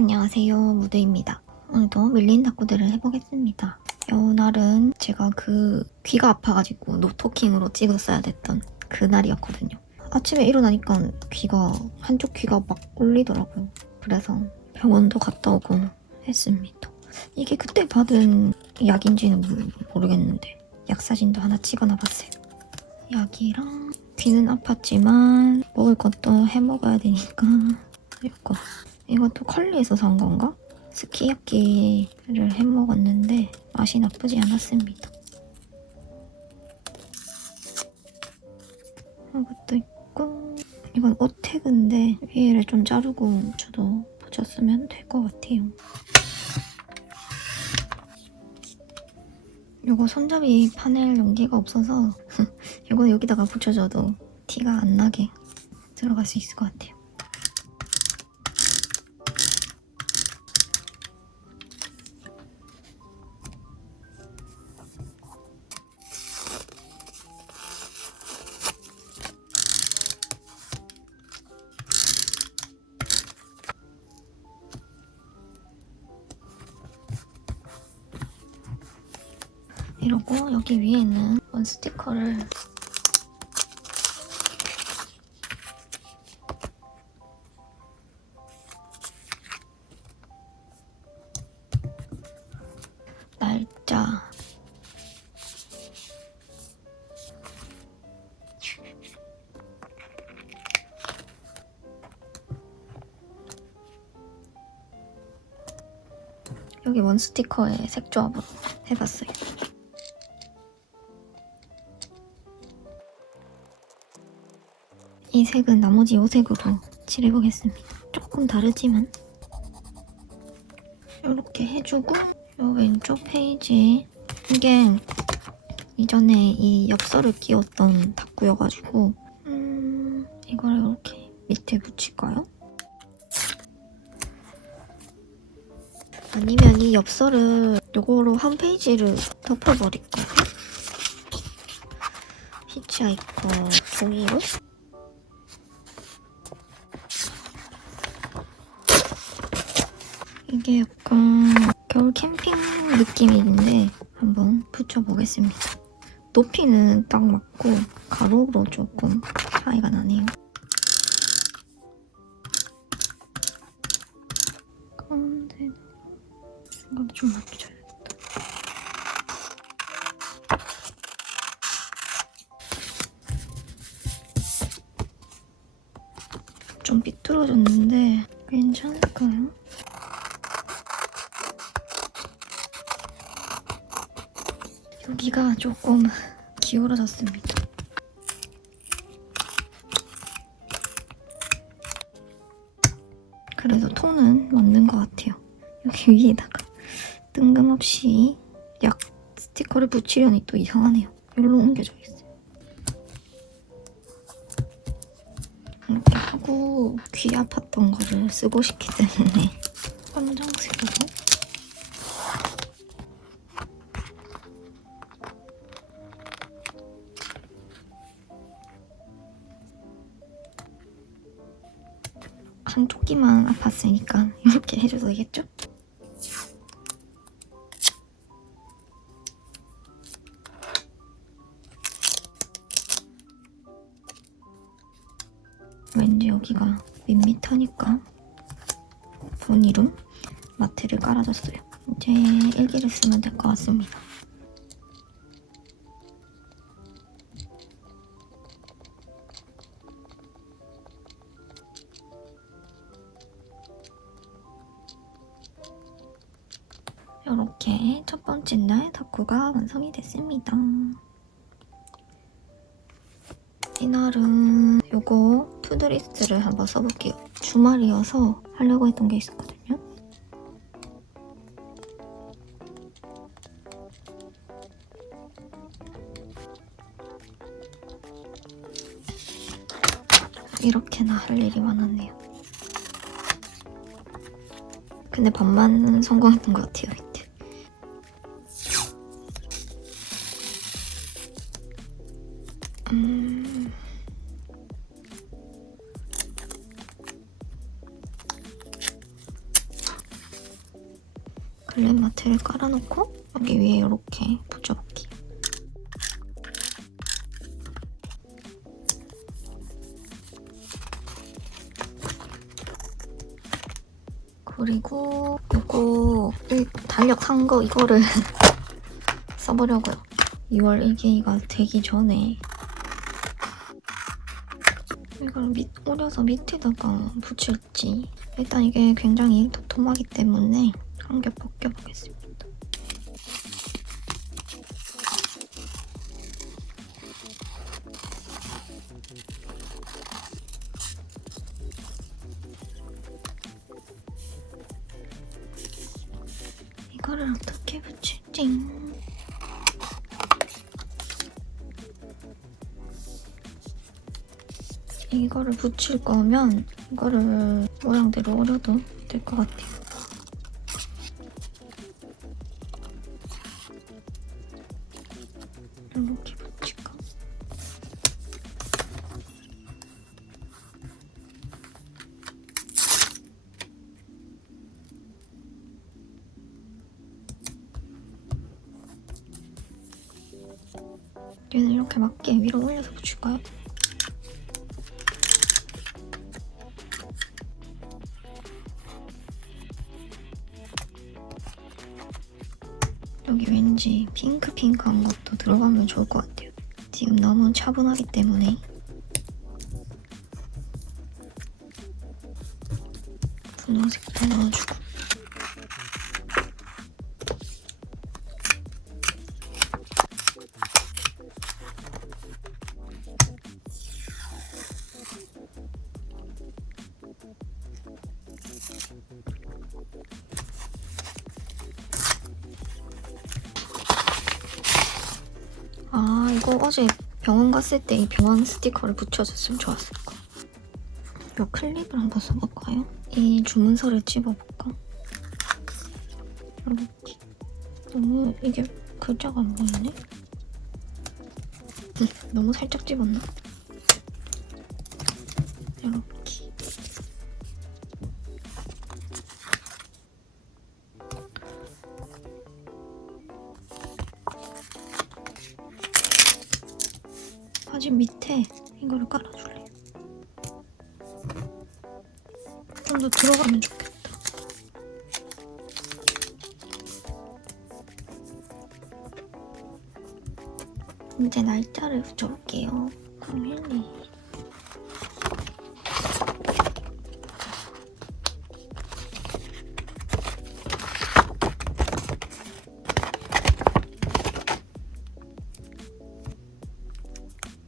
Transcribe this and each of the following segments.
안녕하세요, 무드입니다. 오늘도 밀린 탁구대를 해보겠습니다. 이날은 제가 귀가 아파가지고 노토킹으로 찍었어야 됐던 그날이었거든요. 아침에 일어나니까 한쪽 귀가 막 울리더라고요. 그래서 병원도 갔다 오고 했습니다. 이게 그때 받은 약인지는 모르겠는데 약 사진도 하나 찍어놔봤어요. 약이랑 귀는 아팠지만 먹을 것도 해먹어야 되니까 이것도 컬리에서 산 건가? 스키야키를 해먹었는데 맛이 나쁘지 않았습니다. 이것도 있고 이건 오태그인데 위에를 좀 자르고 저도 붙였으면 될 것 같아요. 이거 손잡이 파넬 용기가 없어서 이거 여기다가 붙여줘도 티가 안 나게 들어갈 수 있을 것 같아요. 이러고 여기 위에는 원 스티커를 날짜 여기 원 스티커에 색 조합으로 해봤어요. 이 색은 나머지 요색으로 칠해보겠습니다. 조금 다르지만 이렇게 해주고 이 왼쪽 페이지에 이게 이전에 이 엽서를 끼웠던 탁구여가지고 이걸 이렇게 밑에 붙일까요? 아니면 이 엽서를 요거로 한 페이지를 덮어버릴까요? 히치하이커 종이로? 이게 약간 겨울 캠핑 느낌인데 한번 붙여보겠습니다. 높이는 딱 맞고 가로로 조금 차이가 나네요. 가운데 이것도 좀 맞춰야겠다. 좀 삐뚤어졌는데 괜찮을까요? 여기가 조금 기울어졌습니다. 그래도 톤은 맞는 것 같아요. 여기 위에다가 뜬금없이 약 스티커를 붙이려니 또 이상하네요. 여기로 옮겨져 있어요. 이렇게 하고 귀 아팠던 거를 쓰고 싶기 때문에 검정색으로 한쪽 귀만 아팠으니까 이렇게 해줘도 되겠죠? 왠지 여기가 밋밋하니까 분이름 마트를 깔아줬어요. 이제 일기를 쓰면 될 것 같습니다. 이렇게 첫 번째 날 탁구가 완성이 됐습니다. 이날은 요거 투두리스트를 한번 써볼게요. 주말이어서 하려고 했던 게 있었거든요. 이렇게나 할 일이 많았네요. 근데 반만 성공했던 것 같아요, 이때. 블랙 마트를 깔아놓고 여기 위에 이렇게 붙여볼게요. 그리고 요거 달력 산 거 이거를 써보려고요. 2월 1기가 되기 전에 이걸 오려서 밑에다가 붙일지. 일단 이게 굉장히 도톰하기 때문에 한 겹 벗겨보겠습니다. 이거를 어떻게 붙일지. 이거를 붙일 거면 이거를 모양대로 오려도 될 것 같아요. 이렇게 붙일까? 얘는 이렇게 맞게 위로 올려서 붙일까요? 여기 왠지 핑크한 것도 들어가면 좋을 것 같아요. 지금 너무 차분하기 때문에. 분홍색도 넣어주고. 아, 이거 어제 병원 갔을 때 이 병원 스티커를 붙여줬으면 좋았을 거. 이 클립을 한번 써볼까요? 이 주문서를 찝어볼까? 이렇게. 너무 이게 글자가 안 보이네? 너무 살짝 찝었나? 이렇게. 바지 밑에 이거를 깔아줄래요. 좀 더 들어가면 좋겠다. 이제 날짜를 붙여볼게요. 312.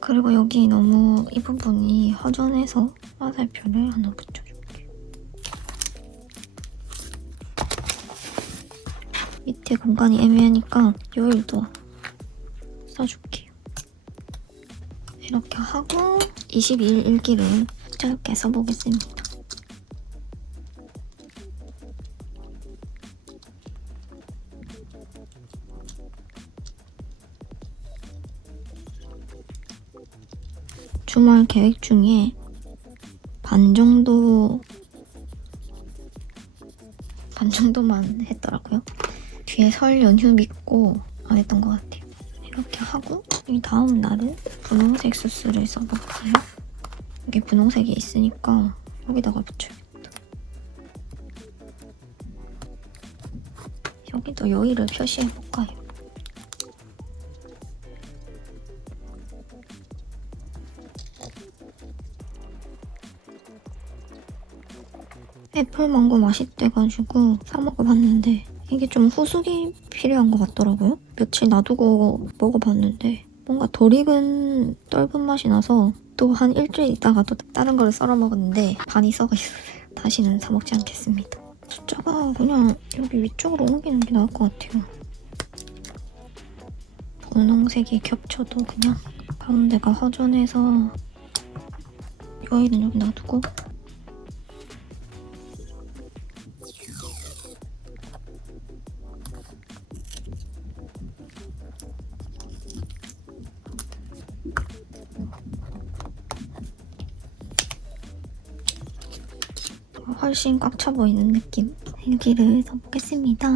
그리고 여기 너무 이 부분이 허전해서 화살표를 하나 붙여줄게요. 밑에 공간이 애매하니까 요일도 써줄게요. 이렇게 하고 22일 일기를 짧게 써보겠습니다. 주말 계획 중에 반 정도만 했더라고요. 뒤에 설 연휴 믿고 안 했던 것 같아요. 이렇게 하고 이 다음 날은 분홍색 수스를 써볼게요. 여기 분홍색이 있으니까 여기다가 붙여야겠다. 여기도 여의를 표시해볼까요? 애플망고 맛있대가지고 사 먹어봤는데 이게 좀 후숙이 필요한 것 같더라고요. 며칠 놔두고 먹어봤는데 뭔가 덜 익은 떫은 맛이 나서 또 한 일주일 있다가 또 다른 거를 썰어 먹었는데 반이 썩어 있었어요. 다시는 사 먹지 않겠습니다. 숫자가 그냥 여기 위쪽으로 옮기는 게 나을 것 같아요. 분홍색이 겹쳐도 그냥 가운데가 허전해서 여기는 여기 놔두고 훨씬 꽉 차 보이는 느낌. 여기를 써보겠습니다.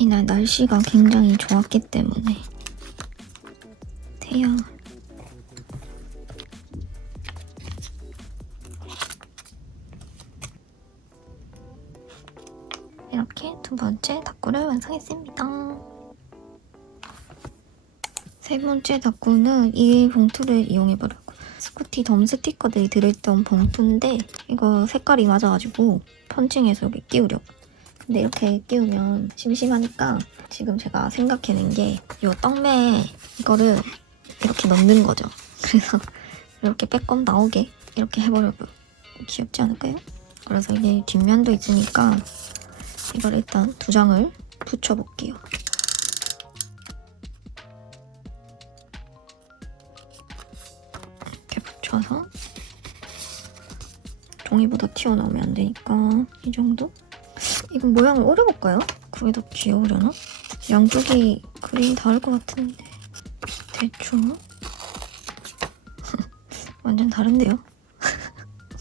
이날 날씨가 굉장히 좋았기 때문에 태양 이렇게 두 번째 다꾸를 완성했습니다. 세 번째 다꾸는 이 봉투를 이용해보려고. 스쿠티 덤 스티커들이 들어있던 봉투인데 이거 색깔이 맞아가지고 펀칭해서 여기 끼우려고. 근데 이렇게 끼우면 심심하니까 지금 제가 생각해낸 게 이 떡매 이거를 이렇게 넣는 거죠. 그래서 이렇게 빼꼼 나오게 이렇게 해보려고요. 귀엽지 않을까요? 그래서 이게 뒷면도 있으니까 이걸 일단 두 장을 붙여볼게요. 이렇게 붙여서 종이보다 튀어나오면 안 되니까 이 정도? 이건 모양을 오려볼까요? 그게 더 귀여우려나? 양쪽이 그림이 다를 것 같은데 대충 완전 다른데요?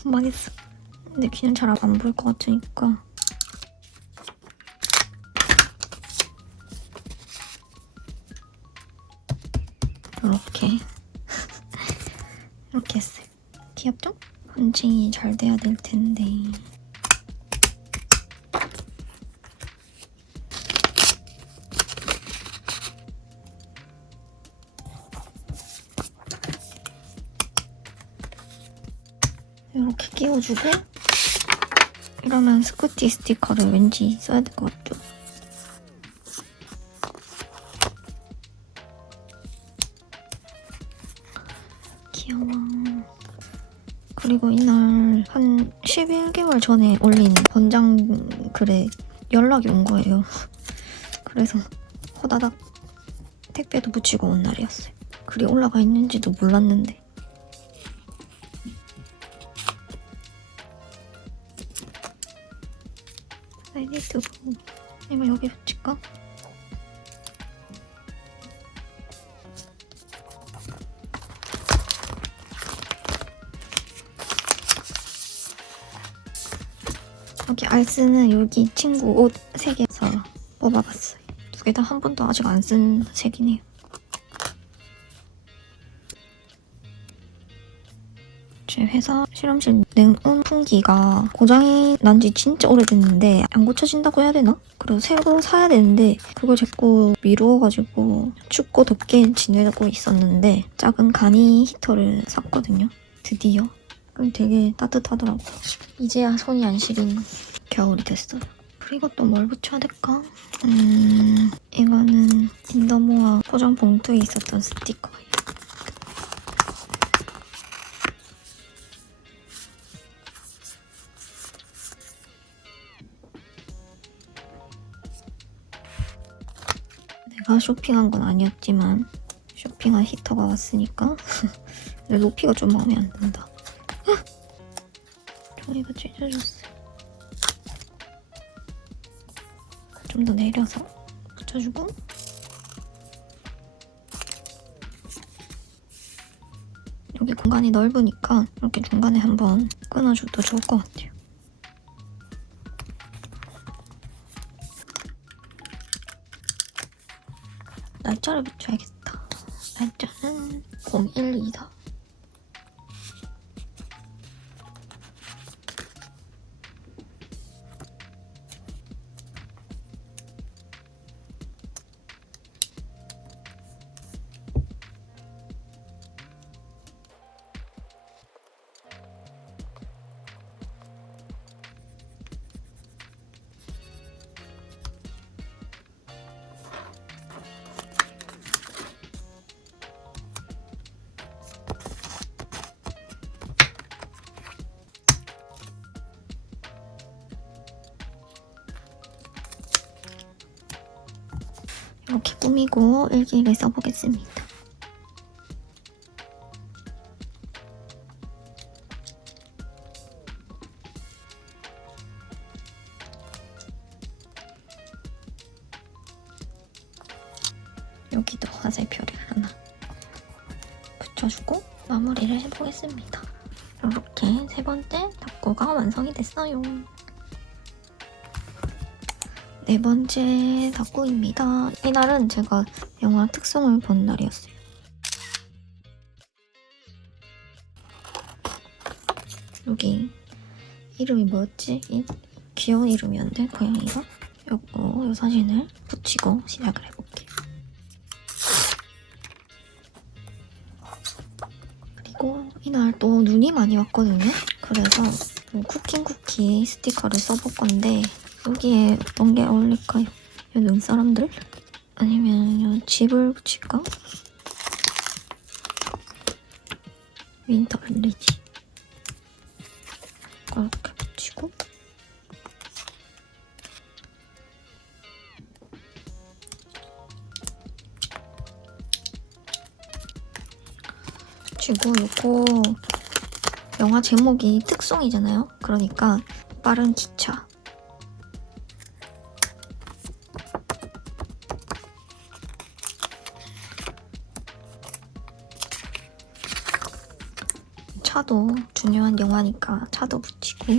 망했어. 근데 귀는 잘 안 보일 것 같으니까 이렇게 이렇게 했어요. 귀엽죠? 펀칭이 잘 돼야 될 텐데. 이렇게 끼워주고 이러면 스쿠티 스티커를 왠지 써야 될 것 같죠? 귀여워. 그리고 이날 한 11개월 전에 올린 권장 글에 연락이 온 거예요. 그래서 호다닥 택배도 붙이고 온 날이었어요. 글이 올라가 있는지도 몰랐는데. 사이드 이거 여기 붙일까? 여기 알쓰는 여기 친구 옷 3개에서 뽑아봤어요. 2개 다 한 번도 아직 안 쓴 색이네요. 제 회사 실험실 냉온풍기가 고장이 난 지 진짜 오래됐는데 안 고쳐진다고 해야 되나? 그리고 새로 사야 되는데 그걸 자꾸 미루어가지고 춥고 덥게 지내고 있었는데 작은 간이 히터를 샀거든요. 드디어. 그럼 되게 따뜻하더라고요. 이제야 손이 안 시린 겨울이 됐어요. 그리고 또 뭘 붙여야 될까? 이거는 인더모아 포장 봉투에 있었던 스티커예요. 내가 쇼핑한 건 아니었지만 쇼핑한 히터가 왔으니까 근데 높이가 좀 마음에 안 든다. 종이가 찢어졌어요. 좀 더 내려서 붙여주고 여기 공간이 넓으니까 이렇게 중간에 한번 끊어줘도 좋을 것 같아요. 날짜를 붙여야겠다. 날짜는 012다. 그리고 일기를 써보겠습니다. 여기도 화살표를 하나 붙여주고 마무리를 해보겠습니다. 이렇게 세 번째 덕구가 완성이 됐어요. 네 번째 덕구입니다. 이날은 제가 영화 특송을 본 날이었어요. 여기 이름이 뭐였지? 귀여운 이름이었는데 고양이가? 요 사진을 붙이고 시작을 해볼게요. 그리고 이날 또 눈이 많이 왔거든요. 그래서 쿠킹 쿠키 스티커를 써볼 건데 여기에 어떤 게 어울릴까요? 이 눈사람들? 아니면 집을 붙일까? 윈터 빌리지 이렇게 붙이고 그리고 이거 영화 제목이 특송이잖아요. 그러니까 빠른 기차. 차도 중요한 영화니까 차도 붙이고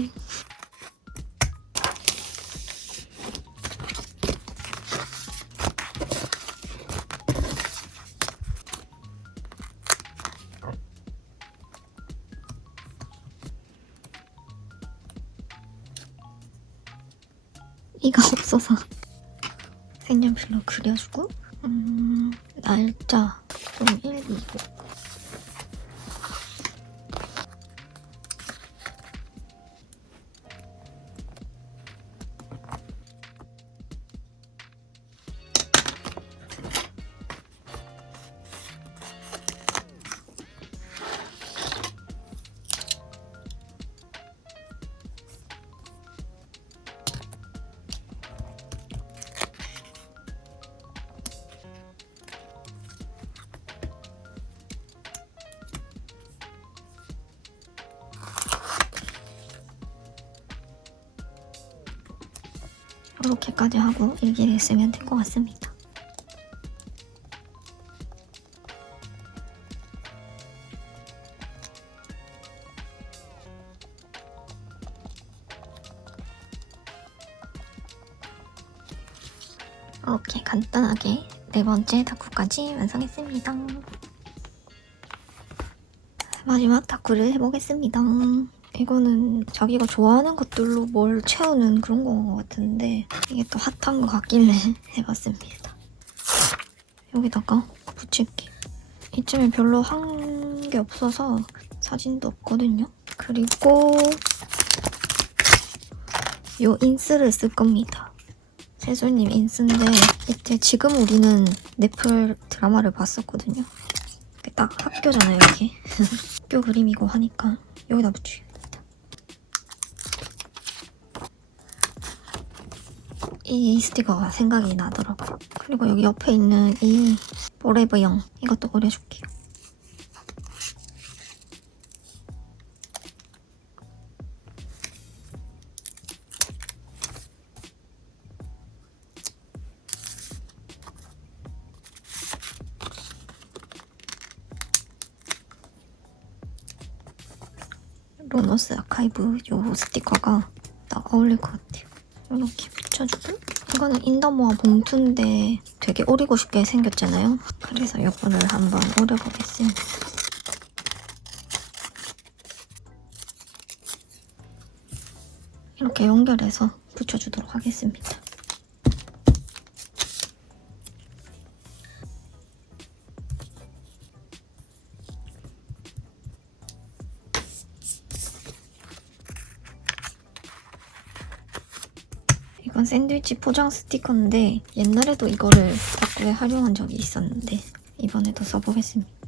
이가 없어서 색연필로 그려주고 날짜 좀 1, 2, 5 이렇게까지 하고 일기를 쓰면 될 것 같습니다. 이렇게 간단하게 네 번째 다쿠까지 완성했습니다. 마지막 다쿠를 해보겠습니다. 이거는 자기가 좋아하는 것들로 뭘 채우는 그런 거 같은데 이게 또 핫한 거 같길래 해봤습니다. 여기다가 붙일게요. 이쯤에 별로 한 게 없어서 사진도 없거든요. 그리고 요 인스를 쓸 겁니다. 세솔님 인스인데 이때 지금 우리는 넷플 드라마를 봤었거든요. 딱 학교잖아요, 이게. 학교 그림이고 하니까 여기다 붙여야겠다. 이 스티커가 생각이 나더라고요. 그리고 여기 옆에 있는 이 포레버영 이것도 그려줄게요. 로너스 아카이브 요 스티커가 딱 어울릴 것 같아요. 이렇게 붙여주고 이거는 인더모아 봉투인데 되게 오리고 싶게 생겼잖아요. 그래서 이거를 한번 오려보겠습니다. 이렇게 연결해서 붙여주도록 하겠습니다. 이건 샌드위치 포장 스티커인데 옛날에도 이거를 다꾸에 활용한 적이 있었는데 이번에도 써보겠습니다.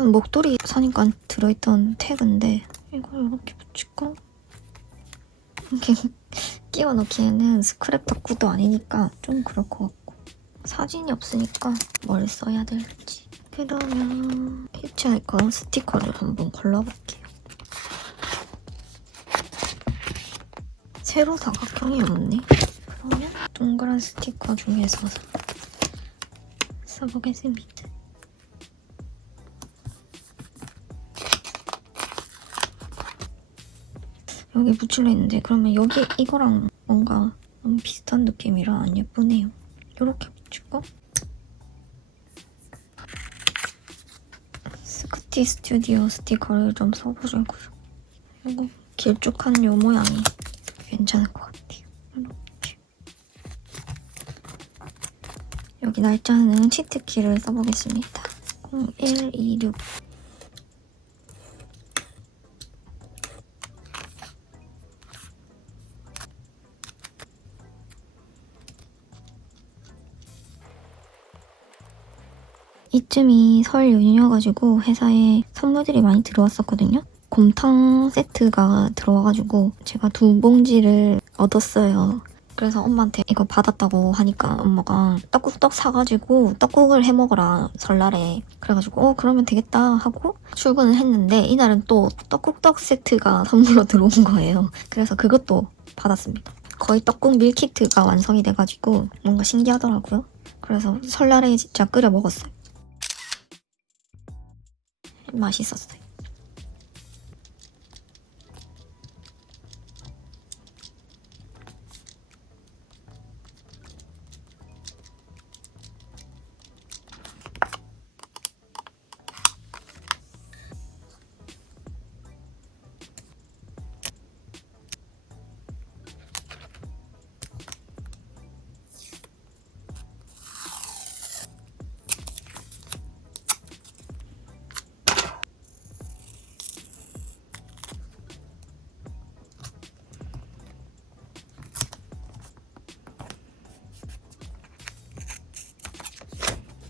이건 목도리 사니까 들어있던 태그인데 이걸 이렇게 붙일까? 이렇게 끼워 넣기에는 스크랩 덕후도 아니니까 좀 그럴 것 같고 사진이 없으니까 뭘 써야 될지. 그러면 히치하이커 스티커를 한번 골라볼게요. 세로 사각형이 없네. 그러면 동그란 스티커 중에서 써보겠습니다. 여기 붙일려 했는데 그러면 여기 이거랑 뭔가 너무 비슷한 느낌이라 안 예쁘네요. 이렇게 붙일까? 스쿠티 스튜디오 스티커를 좀 써보려고요. 이거 길쭉한 요 모양이 괜찮을 것 같아요. 이렇게. 여기 날짜는 치트키를 써보겠습니다. 0126 이쯤이 설 연휴여가지고 회사에 선물들이 많이 들어왔었거든요. 곰탕 세트가 들어와가지고 제가 2봉지를 얻었어요. 그래서 엄마한테 이거 받았다고 하니까 엄마가 떡국떡 사가지고 떡국을 해먹어라 설날에. 그래가지고 그러면 되겠다 하고 출근을 했는데 이날은 또 떡국떡 세트가 선물로 들어온 거예요. 그래서 그것도 받았습니다. 거의 떡국 밀키트가 완성이 돼가지고 뭔가 신기하더라고요. 그래서 설날에 진짜 끓여 먹었어요. 맛있었어요.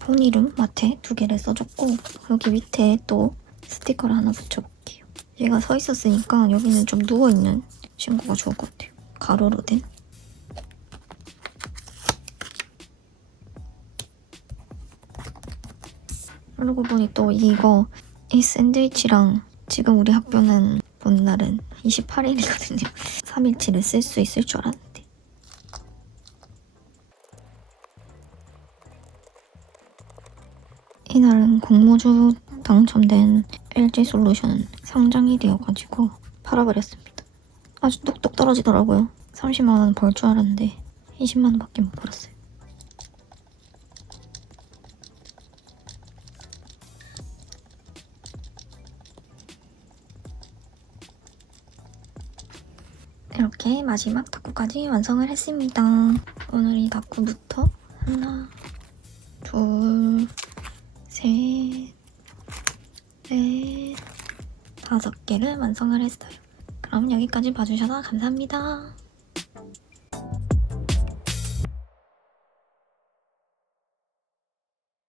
폰 이름 마테 2개를 써줬고 여기 밑에 또 스티커를 하나 붙여볼게요. 얘가 서 있었으니까 여기는 좀 누워있는 친구가 좋을 것 같아요. 가로로 된. 그러고 보니 또 이 샌드위치랑 지금 우리 학교는 본 날은 28일이거든요. 3일치를 쓸 수 있을 줄 알았는데. 이날은 공모주 당첨된 LG솔루션 상장이 되어가지고 팔아버렸습니다. 아주 뚝뚝 떨어지더라고요. 30만원 벌 줄 알았는데 20만원밖에 못 벌었어요. 이렇게 마지막 다쿠까지 완성을 했습니다. 오늘 이 다쿠부터 하나, 둘, 셋, 넷, 5개를 완성을 했어요. 그럼 여기까지 봐주셔서 감사합니다.